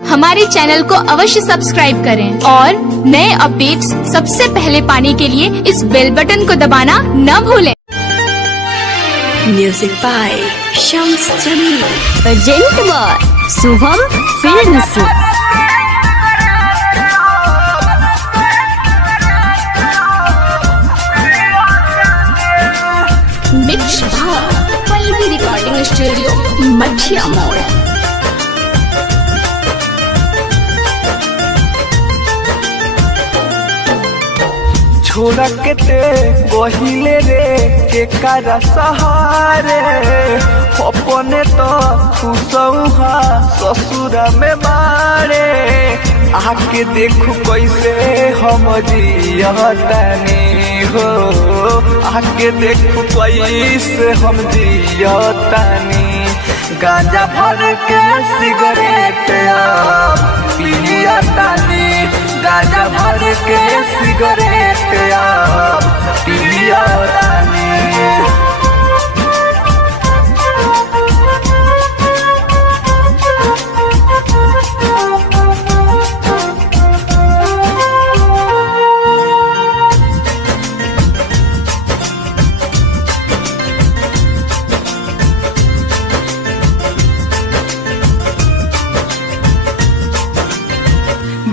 हमारे चैनल को अवश्य सब्सक्राइब करें और नए अपडेट्स सबसे पहले पाने के लिए इस बेल बटन को दबाना न भूलें। Music by Shams Jamil, present by Shubham films. Mix भाग पल्लवी रिकॉर्डिंग स्टूडियो मठिया मोड़। छोड़ा के ते गहिले रे के कारा सहारे अपने तो खुशौहा ससुरा में मारे आके देखू कैसे हम जियतानी हो, आके देखू कैसे हम जियतानी। गांजा भर के सिगरेट पियतानी, गांजा भर के सिगरेट पियतानी।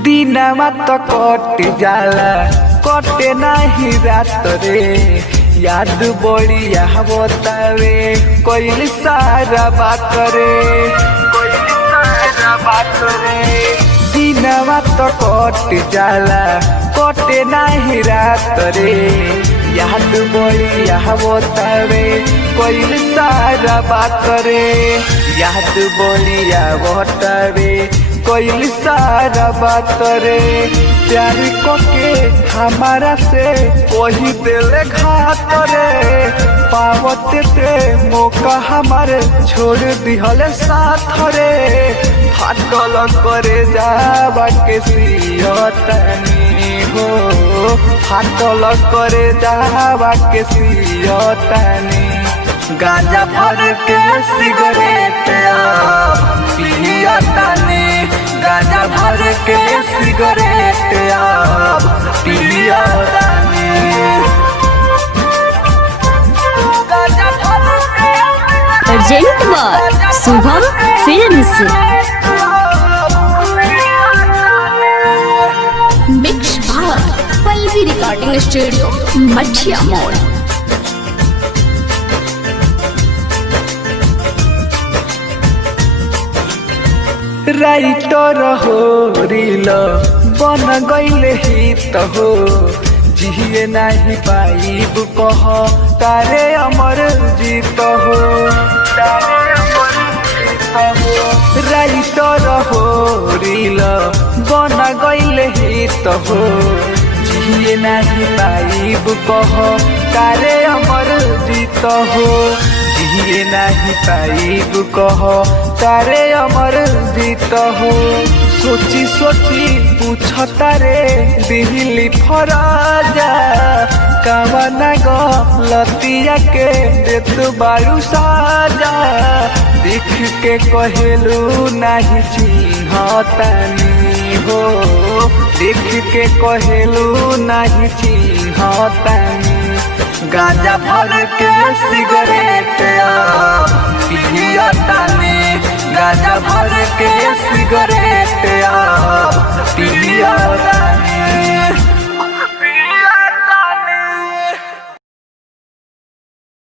दिनमा तो कट जाला कटे नाही रात रे, याद बढ़िया बतावे कोई सारा बात रे, कोई सारा बात रे। दिनमा तो कट जाला कटे नाही रात रे, याद बढ़िया बतावे कोई सारा बात रे, याद बढ़िया बतावे कोई सारा बात रे। प्यार के हमारा से कोई दिल घात रे, पावत ते मौका हमारे छोड़ दिहल साथ रे। फाटल करे जावा के सियतानी हो, फाटल करे जावा के सियतानी। गांजा भर के सिगरेट पियतानी, गांजा भर के सिगरेट पियतानी। Present by Shubham films. Mix भाग पल्लवी रिकॉर्डिंग स्टूडियो मठिया मोड़। राइटर हो रील बन गईले ही तो हो, जिए नहीं पाइब कह तारे अमर जीत हो, तारे अमर जीत हो। राइटर हो रील बन गईले ही तो हो, जिए नहीं पाइब कह तारे अमर जीत हो, जिए नहीं पाइब कह तारे अमर जीत हो। सोची सोची पूछता रे दिल्ली फराजा, कावना गलतिया के देत बारू साजा। देख के कहेलू नहीं चिन्हतानी हो, देख के कहेलू नहीं चिन्हतानी। गांजा भर के सिगरेट पियतानी, गांजा भर के सिगरेट